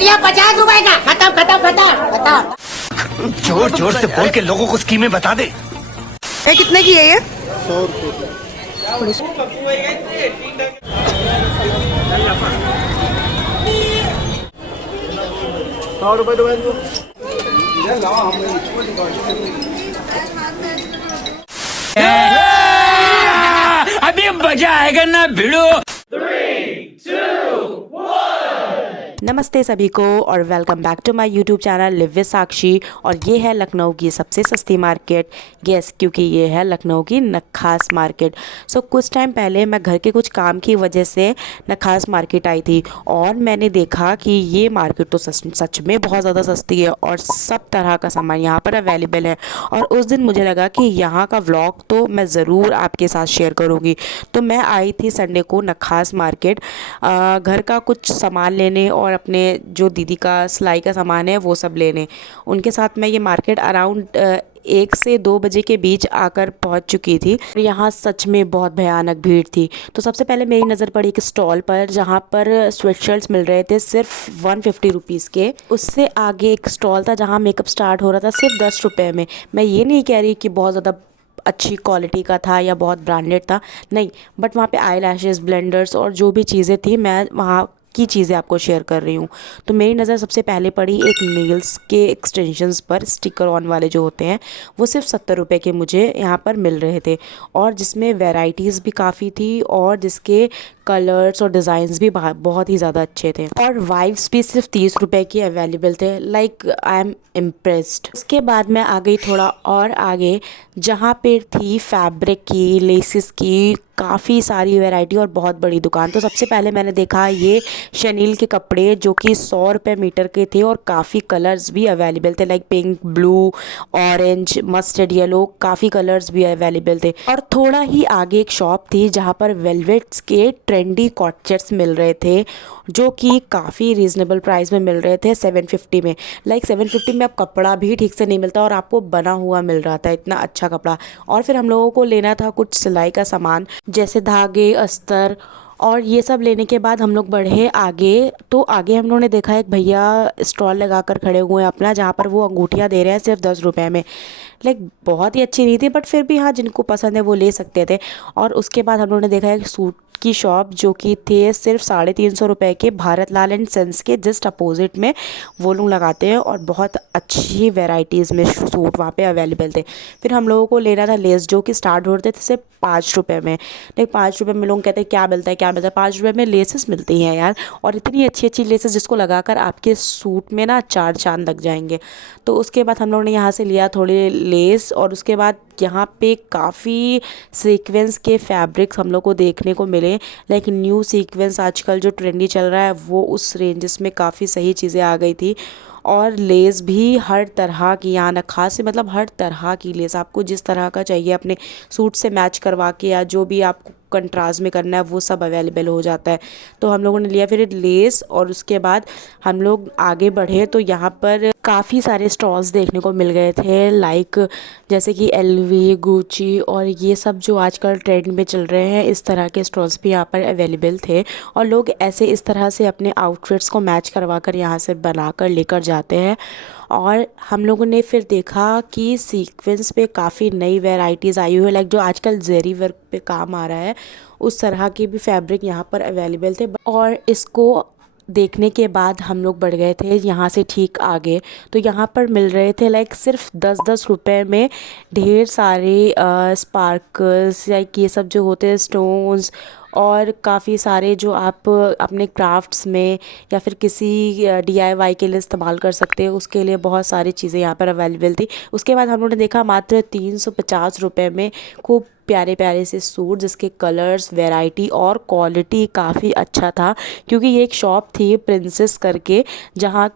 भैया 50 रुपए का। खत्म खत्म खत्म खत्म। जोर जोर से बोल के लोगों को स्कीमें बता दे। ये कितने की है ये? 100 रुपए दो इनको। अभी मजा आएगा ना भिड़ो। नमस्ते सभी को और welcome back to my YouTube channel live with Sakshi. और ये है लखनऊ की सबसे सस्ती मार्केट। यस, क्योंकि ये है लखनऊ की नक्खास मार्केट। सो कुछ टाइम पहले मैं घर के कुछ काम की वजह से नक्खास मार्केट आई थी और मैंने देखा कि ये मार्केट तो सच में बहुत ज़्यादा सस्ती है और सब तरह का सामान यहाँ पर अवेलेबल है। और उस दिन मुझे लगा कि यहाँ का व्लॉग तो मैं ज़रूर आपके साथ शेयर करूँगी। तो मैं आई थी संडे को नक्खास मार्केट घर का कुछ सामान लेने और अपने जो दीदी का सिलाई का सामान है वो सब लेने। उनके साथ मैं ये मार्केट अराउंड 1 से 2 बजे के बीच आकर पहुंच चुकी थी। यहाँ सच में बहुत भयानक भीड़ थी। तो सबसे पहले मेरी नज़र पड़ी एक स्टॉल पर जहाँ पर स्वेटशर्ट्स मिल रहे थे सिर्फ 150 रुपीज़ के। उससे आगे एक स्टॉल था जहाँ मेकअप स्टार्ट हो रहा था सिर्फ 10 रुपये में। मैं ये नहीं कह रही कि बहुत ज़्यादा अच्छी क्वालिटी का था या बहुत ब्रांडेड था, नहीं, बट वहाँ पे आई लैशेस, ब्लेंडर्स और जो भी चीज़ें थी मैं वहाँ की चीज़ें आपको शेयर कर रही हूँ। तो मेरी नज़र सबसे पहले पड़ी एक नेल्स के एक्सटेंशंस पर, स्टिकर ऑन वाले जो होते हैं वो सिर्फ 70 रुपये के मुझे यहाँ पर मिल रहे थे और जिसमें वैरायटीज़ भी काफ़ी थी और जिसके कलर्स और डिज़ाइंस भी बहुत ही ज़्यादा अच्छे थे और वाइप्स भी सिर्फ 30 रुपये की अवेलेबल थे। Like I am impressed. उसके बाद मैं आ गई थोड़ा और आगे जहाँ पे थी फैब्रिक की, लेसिस की काफ़ी सारी वैरायटी और बहुत बड़ी दुकान। तो सबसे पहले मैंने देखा ये शनील के कपड़े जो कि 100 रुपये मीटर के थे और काफ़ी कलर्स भी अवेलेबल थे, like pink, blue, orange, mustard yellow, काफ़ी कलर्स भी अवेलेबल थे। और थोड़ा ही आगे एक शॉप थी जहाँ पर वेलवेट्स के ट्रेंडी कॉटसेट्स मिल रहे थे जो कि काफ़ी रीज़नेबल प्राइस में मिल रहे थे 750 में। लाइक 750 में अब कपड़ा भी ठीक से नहीं मिलता और आपको बना हुआ मिल रहा था, इतना अच्छा कपड़ा। और फिर हम लोगों को लेना था कुछ सिलाई का सामान जैसे धागे, अस्तर और ये सब लेने के बाद हम लोग बढ़े आगे। तो आगे हम लोगों ने देखा एक भैया स्टॉल लगा कर खड़े हुए हैं अपना, जहाँ पर वो अंगूठियाँ दे रहे हैं सिर्फ 10 रुपये में। लाइक बहुत ही अच्छी नहीं थी बट फिर भी हाँ, जिनको पसंद है वो ले सकते थे। और उसके बाद हम लोगों ने देखा एक सूट की शॉप जो कि थे सिर्फ 350 रुपये के, भारत लाल एंड सेंस के जस्ट अपोजिट में वो लोग लगाते हैं और बहुत अच्छी वैरायटीज़ में सूट वहाँ पे अवेलेबल थे। फिर हम लोगों को लेना था लेस जो कि स्टार्ट होते थे सिर्फ 5 रुपये में। लेकिन 5 रुपये में लोग कहते हैं क्या मिलता है क्या मिलता है, 5 रुपये में लेसेस मिलती हैं यार, और इतनी अच्छी अच्छी लेसेस जिसको लगाकर आपके सूट में ना 4 चांद लग जाएंगे। तो उसके बाद हम लोगों ने यहाँ से लिया थोड़े लेस और उसके बाद यहाँ पे काफ़ी सीक्वेंस के फैब्रिक्स हम लोग को देखने को मिले। लाइक न्यू सीक्वेंस आजकल जो ट्रेंडी चल रहा है वो उस रेंजेस में काफ़ी सही चीज़ें आ गई थी। और लेस भी हर तरह की, यहाँ नक्खास से मतलब हर तरह की लेस आपको जिस तरह का चाहिए अपने सूट से मैच करवा के या जो भी आपको कंट्रास्ट में करना है वो सब अवेलेबल हो जाता है। तो हम लोगों ने लिया फिर लेस और उसके बाद हम लोग आगे बढ़े तो यहाँ पर काफ़ी सारे स्टॉल्स देखने को मिल गए थे, लाइक जैसे कि LV, गुची और ये सब जो आजकल ट्रेंड में चल रहे हैं, इस तरह के स्टॉल्स भी यहाँ पर अवेलेबल थे। और लोग ऐसे इस तरह से अपने आउटफिट्स को मैच करवा कर यहाँ से बना कर लेकर जाते हैं। और हम लोगों ने फिर देखा कि सीक्वेंस पे काफ़ी नई वैरायटीज़ आई हुई है, लाइक जो आजकल ज़ेरी वर्क पे काम आ रहा है उस तरह के भी फैब्रिक यहाँ पर अवेलेबल थे। और इसको देखने के बाद हम लोग बढ़ गए थे यहाँ से ठीक आगे। तो यहाँ पर मिल रहे थे लाइक सिर्फ 10-10 रुपये में ढेर सारे स्पार्कल्स, लाइक ये सब जो होते हैं स्टोन्स और काफ़ी सारे जो आप अपने क्राफ्ट्स में या फिर किसी DIY के लिए इस्तेमाल कर सकते हैं, उसके लिए बहुत सारी चीज़ें यहाँ पर अवेलेबल थी। उसके बाद हम लोगों ने देखा मात्र 350 रुपये में खूब प्यारे प्यारे से सूट जिसके कलर्स, वैरायटी और क्वालिटी काफ़ी अच्छा था। क्योंकि ये एक शॉप थी प्रिंसेस करके जहाँ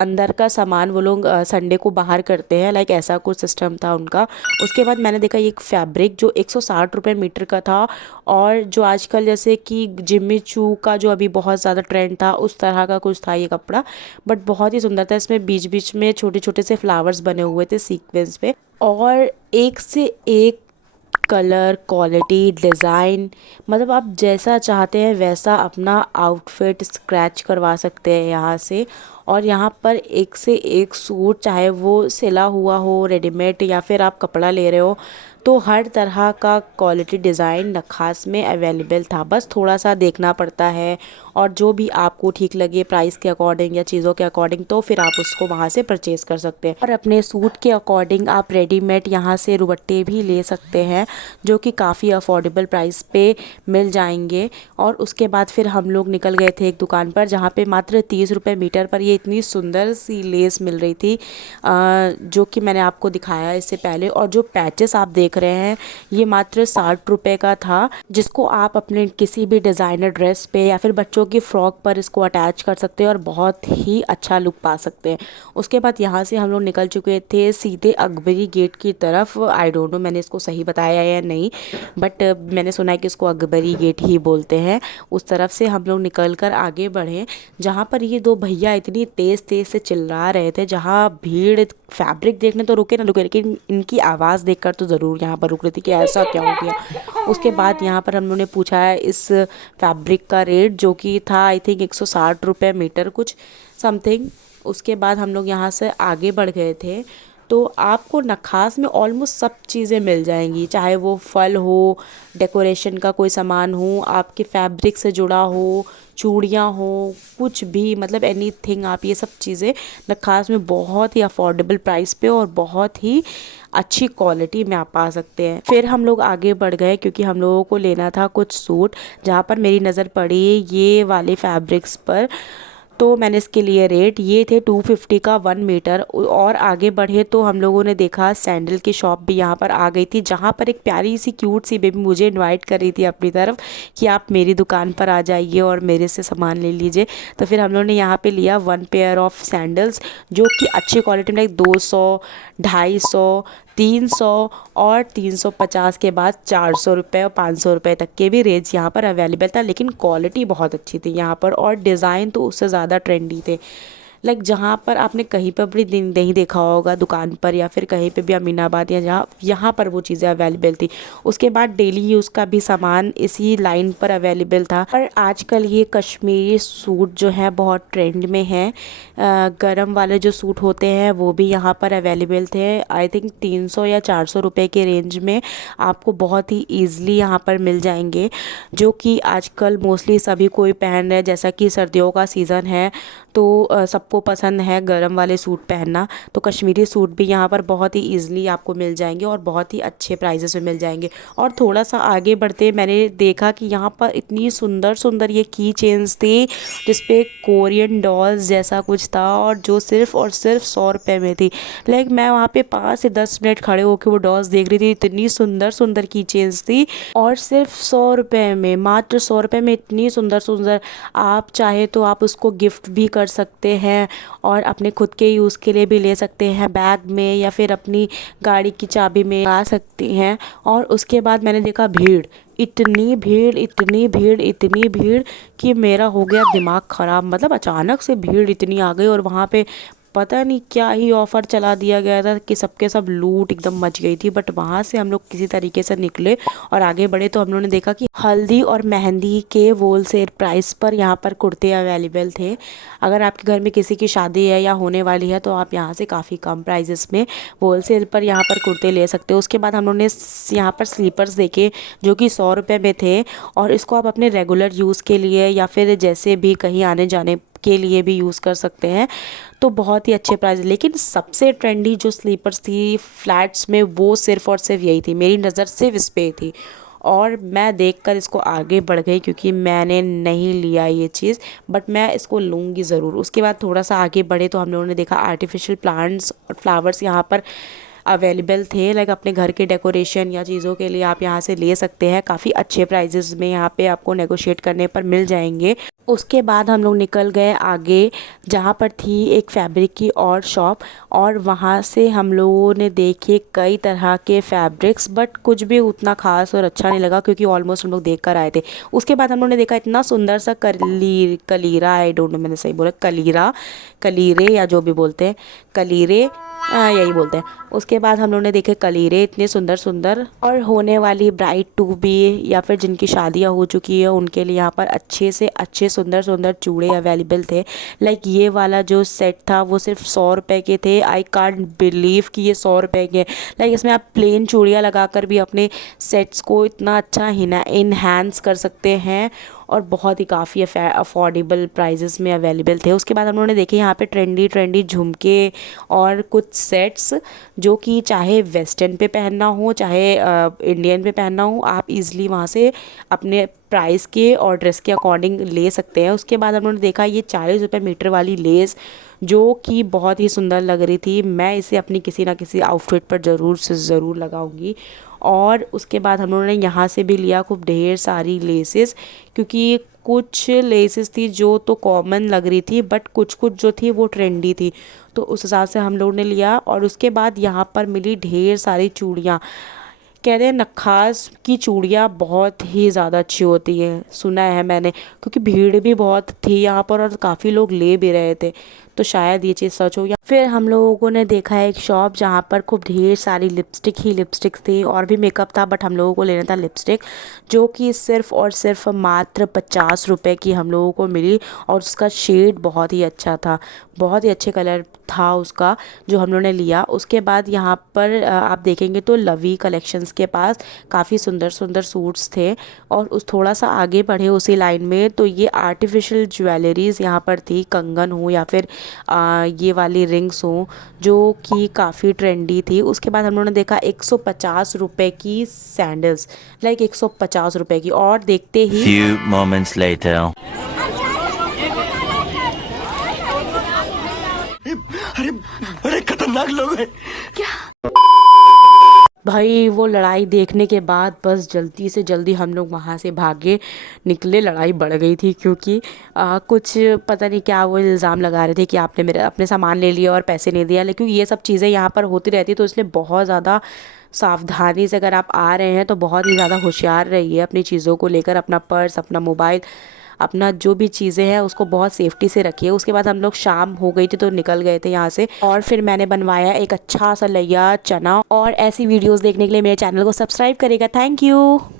अंदर का सामान वो लोग संडे को बाहर करते हैं, लाइक ऐसा कुछ सिस्टम था उनका। उसके बाद मैंने देखा ये एक फैब्रिक जो 160 रुपये मीटर का था और जो आजकल जैसे कि जिम्मी चू का जो अभी बहुत ज़्यादा ट्रेंड था उस तरह का कुछ था ये कपड़ा, बट बहुत ही सुंदर था। इसमें बीच बीच में छोटे छोटे से फ्लावर्स बने हुए थे सीक्वेंस पे और एक से एक कलर, क्वालिटी, डिज़ाइन, मतलब आप जैसा चाहते हैं वैसा अपना आउटफिट स्क्रैच करवा सकते हैं यहाँ से। और यहाँ पर एक से एक सूट, चाहे वो सिला हुआ हो, रेडीमेड, या फिर आप कपड़ा ले रहे हो, तो हर तरह का क्वालिटी डिज़ाइन नक्खास में अवेलेबल था। बस थोड़ा सा देखना पड़ता है और जो भी आपको ठीक लगे प्राइस के अकॉर्डिंग या चीज़ों के अकॉर्डिंग, तो फिर आप उसको वहाँ से परचेज़ कर सकते हैं। और अपने सूट के अकॉर्डिंग आप रेडीमेड यहाँ से दुपट्टे भी ले सकते हैं, जो कि काफ़ी अफोर्डेबल प्राइस पे मिल जाएंगे। और उसके बाद फिर हम लोग निकल गए थे एक दुकान पर, जहाँ पे मात्र 30 रुपये मीटर पर ये इतनी सुंदर सी लेस मिल रही थी, जो कि मैंने आपको दिखाया इससे पहले। और जो पैचेस आप देख रहे हैं ये मात्र 60 रुपये का था, जिसको आप अपने किसी भी डिज़ाइनर ड्रेस पे या फिर बच्चों की फ्रॉक पर इसको अटैच कर सकते हैं और बहुत ही अच्छा लुक पा सकते हैं। उसके बाद यहाँ से हम लोग निकल चुके थे सीधे अकबरी गेट की तरफ। आई डोंट नो मैंने इसको सही बताया या नहीं, बट मैंने सुना है कि इसको अकबरी गेट ही बोलते हैं। उस तरफ से हम लोग निकल कर आगे बढ़े, जहाँ पर ये दो भैया इतनी तेज़ तेज़ से चिल्ला रहे थे। जहाँ भीड़ फैब्रिक देखने तो रुके ना रुके, लेकिन इनकी आवाज़ देखकर तो ज़रूर यहाँ पर रुक रही थी कि ऐसा क्या हो गया। उसके बाद यहाँ पर हम लोगों ने पूछा है इस फैब्रिक का रेट, जो कि था आई थिंक 160 रुपये मीटर कुछ समथिंग। उसके बाद हम लोग यहाँ से आगे बढ़ गए थे। तो आपको नक्खास में ऑलमोस्ट सब चीज़ें मिल जाएंगी, चाहे वो फल हो, डेकोरेशन का कोई सामान हो, आपके फैब्रिक से जुड़ा हो, चूड़ियाँ हो, कुछ भी, मतलब एनीथिंग, आप ये सब चीज़ें नक्खास में बहुत ही अफोर्डेबल प्राइस पे और बहुत ही अच्छी क्वालिटी में आप पा सकते हैं। फिर हम लोग आगे बढ़ गए क्योंकि हम लोगों को लेना था कुछ सूट, जहाँ पर मेरी नज़र पड़ी ये वाले फैब्रिक्स पर। तो मैंने इसके लिए रेट, ये थे 250 का 1 मीटर। और आगे बढ़े तो हम लोगों ने देखा सैंडल की शॉप भी यहाँ पर आ गई थी, जहाँ पर एक प्यारी सी क्यूट सी बेबी मुझे इनवाइट कर रही थी अपनी तरफ कि आप मेरी दुकान पर आ जाइए और मेरे से सामान ले लीजिए। तो फिर हम लोगों ने यहाँ पे लिया 1 पेयर ऑफ सैंडल्स, जो कि अच्छी क्वालिटी में 200, 250, 300 और 350 के बाद 400 रुपये और 500 रुपये तक के भी रेंज यहाँ पर अवेलेबल था। लेकिन क्वालिटी बहुत अच्छी थी यहाँ पर, और डिज़ाइन तो उससे ज़्यादा ट्रेंडी थे। लाइक जहाँ पर आपने कहीं पर भी नहीं देखा होगा दुकान पर, या फिर कहीं पे भी अमीनाबाद या जहाँ, यहाँ पर वो चीज़ें अवेलेबल थी। उसके बाद डेली यूज़ का भी सामान इसी लाइन पर अवेलेबल था। पर आजकल ये कश्मीरी सूट जो है बहुत ट्रेंड में है। गरम वाले जो सूट होते हैं वो भी यहाँ पर अवेलेबल थे। आई थिंक 300 या 400 रुपये के रेंज में आपको बहुत ही ईज़िली यहाँ पर मिल जाएंगे, जो कि आजकल मोस्टली सभी कोई पहन रहे हैं। जैसा कि सर्दियों का सीज़न है तो सबको पसंद है गरम वाले सूट पहनना, तो कश्मीरी सूट भी यहाँ पर बहुत ही ईज़िली आपको मिल जाएंगे और बहुत ही अच्छे प्राइजेस में मिल जाएंगे। और थोड़ा सा आगे बढ़ते मैंने देखा कि यहाँ पर इतनी सुंदर सुंदर ये की चेन्स थी, जिसपे कोरियन डॉल्स जैसा कुछ था, और जो सिर्फ़ और सिर्फ 100 रुपये में थी। लाइक मैं वहाँ पे 5 से 10 मिनट खड़े होकर वो डॉल्स देख रही थी। इतनी सुंदर सुंदर की चेन्स थी और सिर्फ 100 रुपये में, मात्र 100 रुपये में इतनी सुंदर सुंदर। आप चाहे तो आप उसको गिफ्ट भी कर सकते हैं और अपने खुद के यूज़ के लिए भी ले सकते हैं, बैग में या फिर अपनी गाड़ी की चाबी में आ सकती हैं। और उसके बाद मैंने देखा भीड़, इतनी भीड़, इतनी भीड़, इतनी भीड़ कि मेरा हो गया दिमाग ख़राब। मतलब अचानक से भीड़ इतनी आ गई और वहाँ पे पता नहीं क्या ही ऑफ़र चला दिया गया था कि सबके सब लूट एकदम मच गई थी। बट वहाँ से हम लोग किसी तरीके से निकले और आगे बढ़े तो हम लोगों ने देखा कि हल्दी और मेहंदी के होलसेल प्राइस पर यहाँ पर कुर्ते अवेलेबल थे। अगर आपके घर में किसी की शादी है या होने वाली है तो आप यहाँ से काफ़ी कम प्राइजेस में होलसेल पर यहाँ पर कुर्ते ले सकते हो। उसके बाद हम लोगों ने यहाँ पर स्लीपर्स देखे जो कि 100 रुपये में थे, और इसको आप अपने रेगुलर यूज़ के लिए या फिर जैसे भी कहीं आने जाने के लिए भी यूज़ कर सकते हैं। तो बहुत ही अच्छे प्राइस। लेकिन सबसे ट्रेंडी जो स्लीपर्स थी फ्लैट्स में, वो सिर्फ़ और सिर्फ यही थी, मेरी नज़र सिर्फ इस पे थी। और मैं देखकर इसको आगे बढ़ गई क्योंकि मैंने नहीं लिया ये चीज़, बट मैं इसको लूँगी ज़रूर। उसके बाद थोड़ा सा आगे बढ़े तो हम लोगों ने देखा आर्टिफिशियल प्लांट्स और फ्लावर्स यहाँ पर अवेलेबल थे। लाइक अपने घर के डेकोरेशन या चीज़ों के लिए आप यहाँ से ले सकते हैं। काफ़ी अच्छे प्राइजेस में यहाँ पे आपको नेगोशिएट करने पर मिल जाएंगे। उसके बाद हम लोग निकल गए आगे, जहाँ पर थी एक फैब्रिक की और शॉप, और वहाँ से हम लोगों ने देखे कई तरह के फैब्रिक्स, बट कुछ भी उतना खास और अच्छा नहीं लगा क्योंकि ऑलमोस्ट हम लोग देख कर आए थे। उसके बाद हम लोगों ने देखा इतना सुंदर सा कलीरा, आई डोंट नो मैंने सही बोला, कलीरे या जो भी बोलते हैं, कलीरे यही बोलते हैं। उसके बाद हम लोगों ने देखे कलीरे इतने सुंदर सुंदर, और होने वाली ब्राइड टू बी या फिर जिनकी शादियां हो चुकी है उनके लिए यहाँ पर अच्छे से अच्छे सुंदर सुंदर चूड़े अवेलेबल थे। लाइक ये वाला जो सेट था वो सिर्फ 100 रुपये के थे। आई कांट बिलीव कि ये 100 रुपये के। लाइक इसमें आप प्लेन चूड़ियाँ लगाकर भी अपने सेट्स को इतना अच्छा इन्हांस कर सकते हैं और बहुत ही काफ़ी अफोर्डेबल प्राइजेस में अवेलेबल थे। उसके बाद हम लोगों ने देखे यहाँ पे ट्रेंडी झुमके और कुछ सेट्स जो कि चाहे वेस्टर्न पे पहनना हो चाहे इंडियन पे पहनना हो, आप इजीली वहाँ से अपने प्राइस के और ड्रेस के अकॉर्डिंग ले सकते हैं। उसके बाद हम लोगों ने देखा ये 40 रुपये मीटर वाली लेस जो कि बहुत ही सुंदर लग रही थी। मैं इसे अपनी किसी ना किसी आउटफिट पर ज़रूर से ज़रूर लगाऊंगी। और उसके बाद हम लोगों ने यहाँ से भी लिया खूब ढेर सारी लेसेस, क्योंकि कुछ लेसेस थी जो तो कॉमन लग रही थी बट कुछ कुछ जो थी वो ट्रेंडी थी, तो उस हिसाब से हम लोगों ने लिया। और उसके बाद यहाँ पर मिली ढेर सारी चूड़ियाँ। कहते हैं नक्खास की चूड़ियाँ बहुत ही ज़्यादा अच्छी होती हैं, सुना है मैंने, क्योंकि भीड़ भी बहुत थी यहाँ पर और काफ़ी लोग ले भी रहे थे, तो शायद ये चीज़ सच हो गया। फिर हम लोगों ने देखा एक शॉप जहाँ पर खूब ढेर सारी लिपस्टिक्स थी और भी मेकअप था, बट हम लोगों को लेना था लिपस्टिक, जो कि सिर्फ़ और सिर्फ मात्र 50 रुपये की हम लोगों को मिली। और उसका शेड बहुत ही अच्छा था, बहुत ही अच्छे कलर था उसका जो हम लोगों ने लिया। उसके बाद यहाँ पर आप देखेंगे तो लवी कलेक्शंस के पास काफ़ी सुंदर सुंदर सूट्स थे। और उस थोड़ा सा आगे बढ़े उसी लाइन में तो ये आर्टिफिशियल ज्वेलरीज़ यहाँ पर थी, कंगन हो या फिर ये वाली रिंग्स हो जो कि काफ़ी ट्रेंडी थी। उसके बाद हम लोगों ने देखा 150 रुपये की सैंडल्स, लाइक 150 रुपये की, और देखते ही Few moments later. अरे बड़े खतरनाक लोग हैं। भाई वो लड़ाई देखने के बाद बस जल्दी से जल्दी हम लोग वहाँ से भागे निकले। लड़ाई बढ़ गई थी क्योंकि कुछ पता नहीं क्या वो इल्ज़ाम लगा रहे थे कि आपने मेरे अपने सामान ले लिया और पैसे नहीं दिया, लेकिन ये सब चीज़ें यहाँ पर होती रहती, तो इसलिए बहुत ज़्यादा सावधानी से अगर आप आ रहे हैं तो बहुत ही ज़्यादा होशियार रहिए अपनी चीज़ों को लेकर। अपना पर्स, अपना मोबाइल, अपना जो भी चीज़ें हैं उसको बहुत सेफ्टी से रखिए। उसके बाद हम लोग शाम हो गई थी तो निकल गए थे यहाँ से, और फिर मैंने बनवाया एक अच्छा सा लैया चना। और ऐसी वीडियोस देखने के लिए मेरे चैनल को सब्सक्राइब करेगा। Thank you.